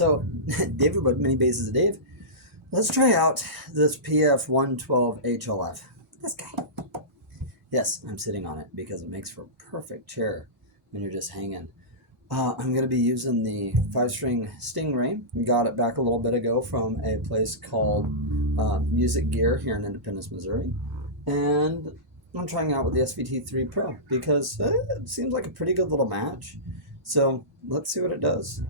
So, David, but many bases of Dave. Let's try out this PF112 HLF. This guy. Yes, I'm sitting on it because it makes for a perfect chair when you're just hanging. I'm going to be using the 5-string Stingray. Got it back a little bit ago from a place called Music Gear here in Independence, Missouri. And I'm trying out with the SVT3 Pro because it seems like a pretty good little match. So let's see what it does.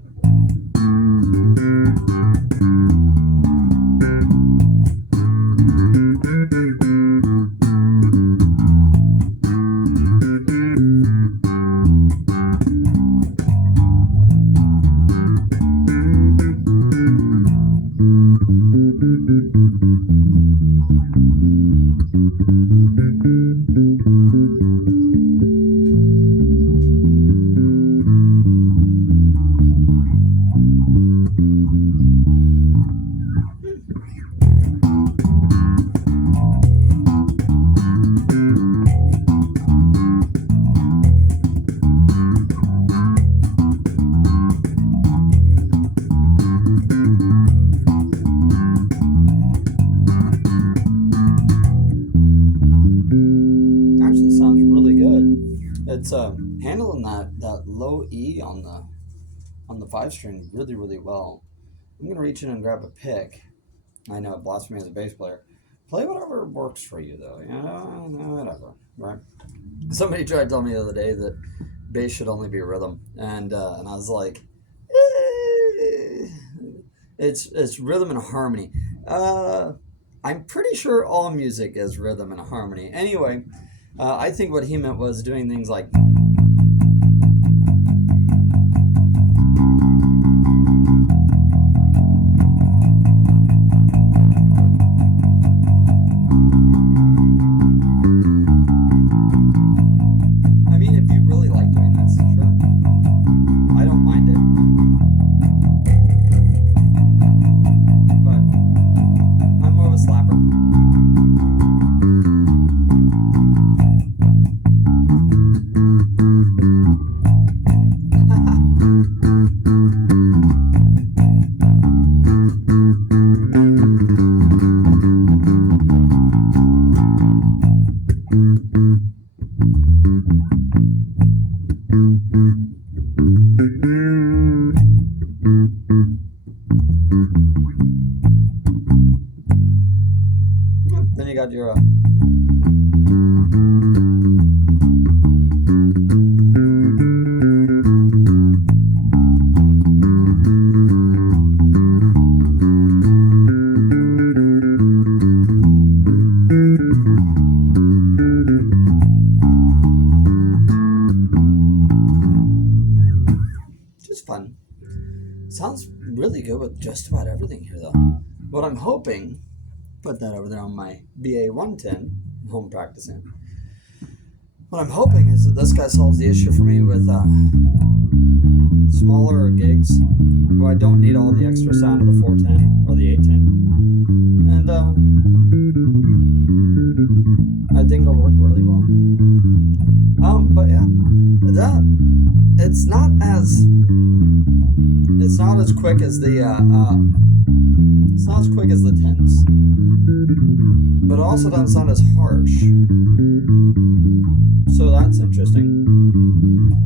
Actually sounds really good. It's handling that low E on the 5-string really well. I'm gonna reach in and grab a pick. I know it blasphemies as a bass player. Play whatever works for you though, whatever, right? Somebody tried to tell me the other day that bass should only be rhythm, and I was like, it's rhythm and harmony. I'm pretty sure all music is rhythm and harmony. Anyway, I think what he meant was doing things like if you really like doing this, sure. I don't mind it. But I'm more of a slapper. Then you got your just fun. Sounds really good with just about everything here though. What I'm hoping, put that over there on my BA110 home practicing. What I'm hoping is that this guy solves the issue for me with smaller gigs where I don't need all the extra sound of the 410 or the 810. And I think it'll work really well. But yeah, it's not as quick as the it's not as quick as the 10s, but it also doesn't sound as harsh, so that's interesting.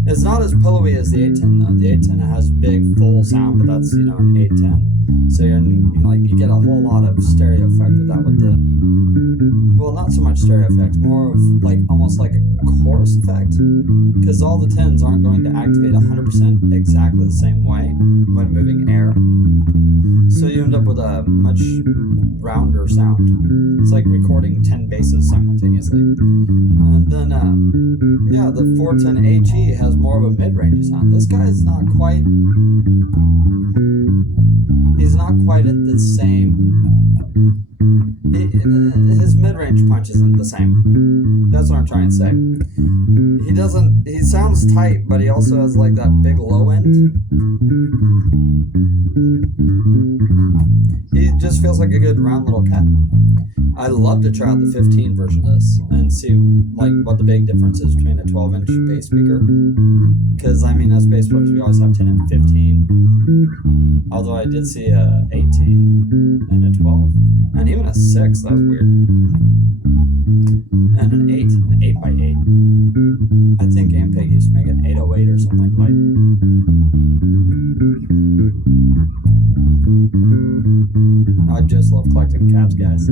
It's not as pillowy as the 810 though. The 810 has big full sound, but that's an 810, so you get a whole lot of stereo effect with that. Well, not so much stereo effect, more of almost like a chorus effect, because all the 10s aren't going to activate 100% exactly the same way when moving air. So you end up with a much rounder sound. It's like recording 10 basses simultaneously. And then, the 410 HE has more of a mid-range sound. This guy's not quite. He's not quite at the same. His mid-range punch isn't the same. That's what I'm trying to say. He sounds tight, but he also has like that big low end. He just feels like a good round little cat. I'd love to try out the 15 version of this and see what the big difference is between a 12-inch bass speaker. Because as bass players, we always have 10 and 15. Although I did see a 18 and a 12 and even a 6. That was weird. And an 8 by 8. I think Ampeg used to make an 808 or something like that. I just love collecting caps, guys.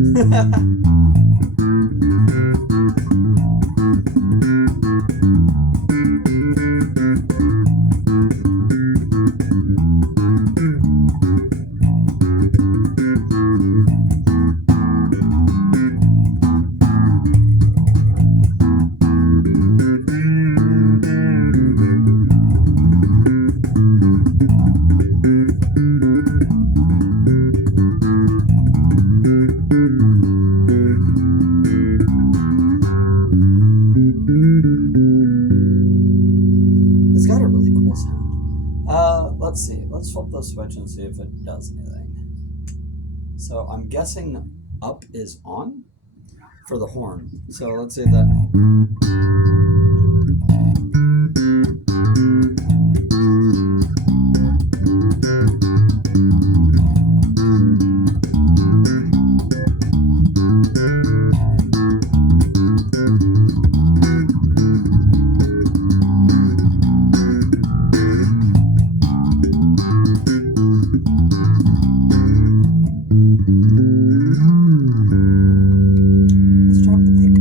It's got a really cool sound. Let's see. Let's flip the switch and see if it does anything. So I'm guessing up is on for the horn. So let's see if that. Let's try with the pick.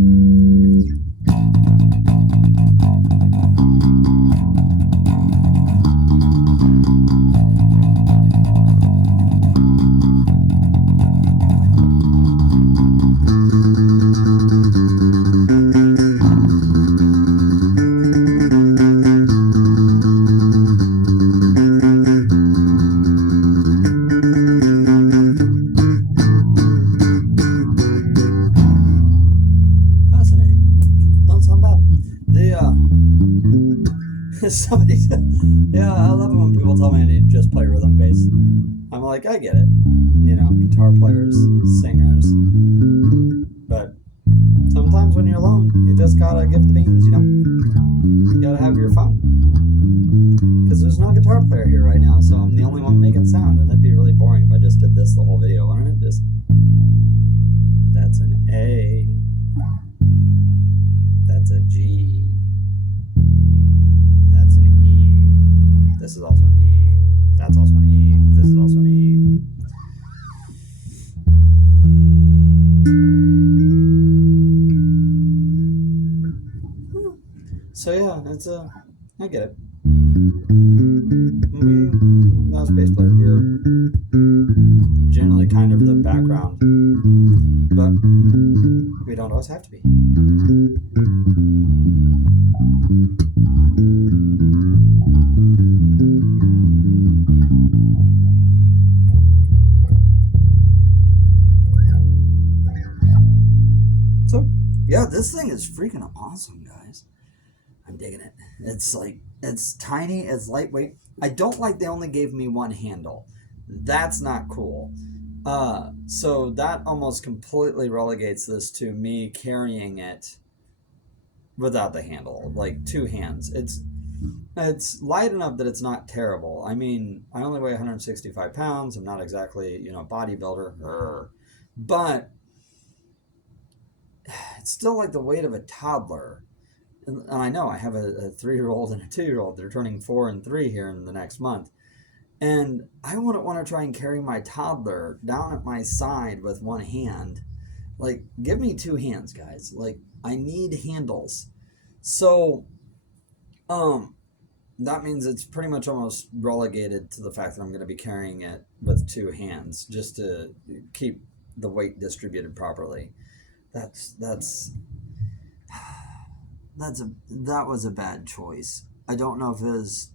Fascinating. Don't sound bad. Somebody, yeah, I love it when people tell me I need to just play rhythm bass. I'm like, I get it. You know, guitar players, singers. But sometimes when you're alone, you just gotta give the beans, you know? You gotta have your fun. Because there's no guitar player here right now, so I'm the only one making sound. And that'd be really boring if I just did this the whole video, wouldn't it? Just. That's an A. That's a G. That's an E. This is also an E. That's also an E. This is also an E. So yeah, it's I get it. As bass players, we're generally kind of the background, but we don't always have to be. So yeah, this thing is freaking awesome, guys. I'm digging it. It's like, it's tiny, it's lightweight. I don't like they only gave me one handle. That's not cool. So that almost completely relegates this to me carrying it without the handle, like two hands. It's light enough that it's not terrible. I mean, I only weigh 165 pounds. I'm not exactly, you know, bodybuilder, but it's still like the weight of a toddler. And I know I have a 3-year-old and a 2-year-old. They're turning 4 and 3 here in the next month. And I wouldn't want to try and carry my toddler down at my side with one hand. Like, give me two hands, guys. Like, I need handles. So, that means it's pretty much almost relegated to the fact that I'm going to be carrying it with two hands just to keep the weight distributed properly. That was a bad choice. I don't know if it was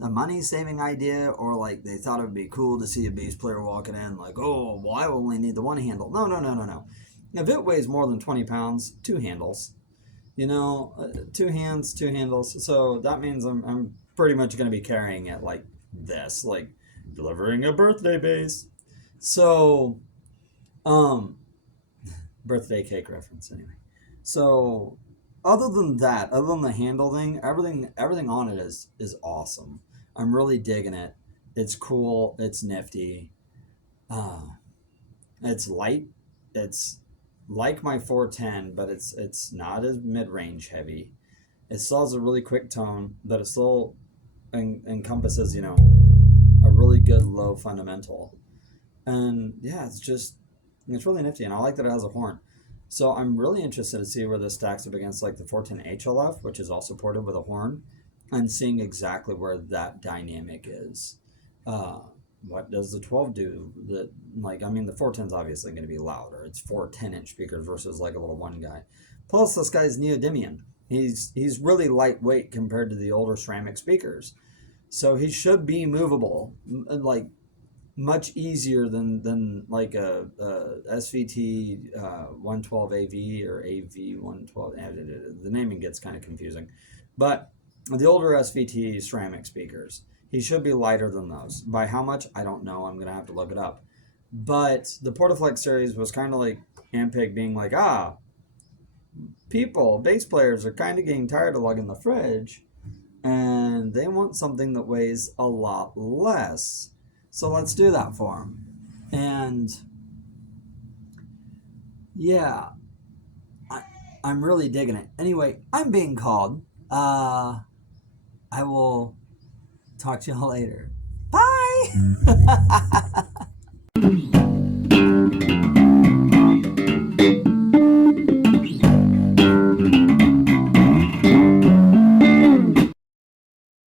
a money-saving idea or like they thought it would be cool to see a bass player walking in like, oh, well, I only need the one handle. No. If it weighs more than 20 pounds, two handles. You know, two hands, two handles. So that means I'm pretty much going to be carrying it like this, like delivering a birthday bass. So, birthday cake reference anyway. So, other than that, other than the handle thing, everything on it is awesome. I'm really digging it. It's cool. It's nifty. Uh, it's light. It's like my 410, but it's not as mid-range heavy. It still has a really quick tone, but it still encompasses, a really good low fundamental. And yeah, it's really nifty, and I like that it has a horn. So I'm really interested to see where this stacks up against like the 410 HLF, which is also ported with a horn, and seeing exactly where that dynamic is. Uh, what does the 12 do? The 410 is obviously going to be louder. It's 4 10-inch speakers versus like a little one guy. Plus, this guy's neodymium. He's really lightweight compared to the older ceramic speakers, so he should be movable. Like much easier than like a SVT 112 AV or AV 112. The naming gets kind of confusing, but the older SVT ceramic speakers, he should be lighter than those. By how much, I don't know. I'm gonna have to look it up. But the Portaflex series was kind of like Ampeg being like, bass players are kind of getting tired of lugging the fridge, and they want something that weighs a lot less. So let's do that for them. And yeah, I'm really digging it. Anyway, I'm being called. I will talk to y'all later. Bye!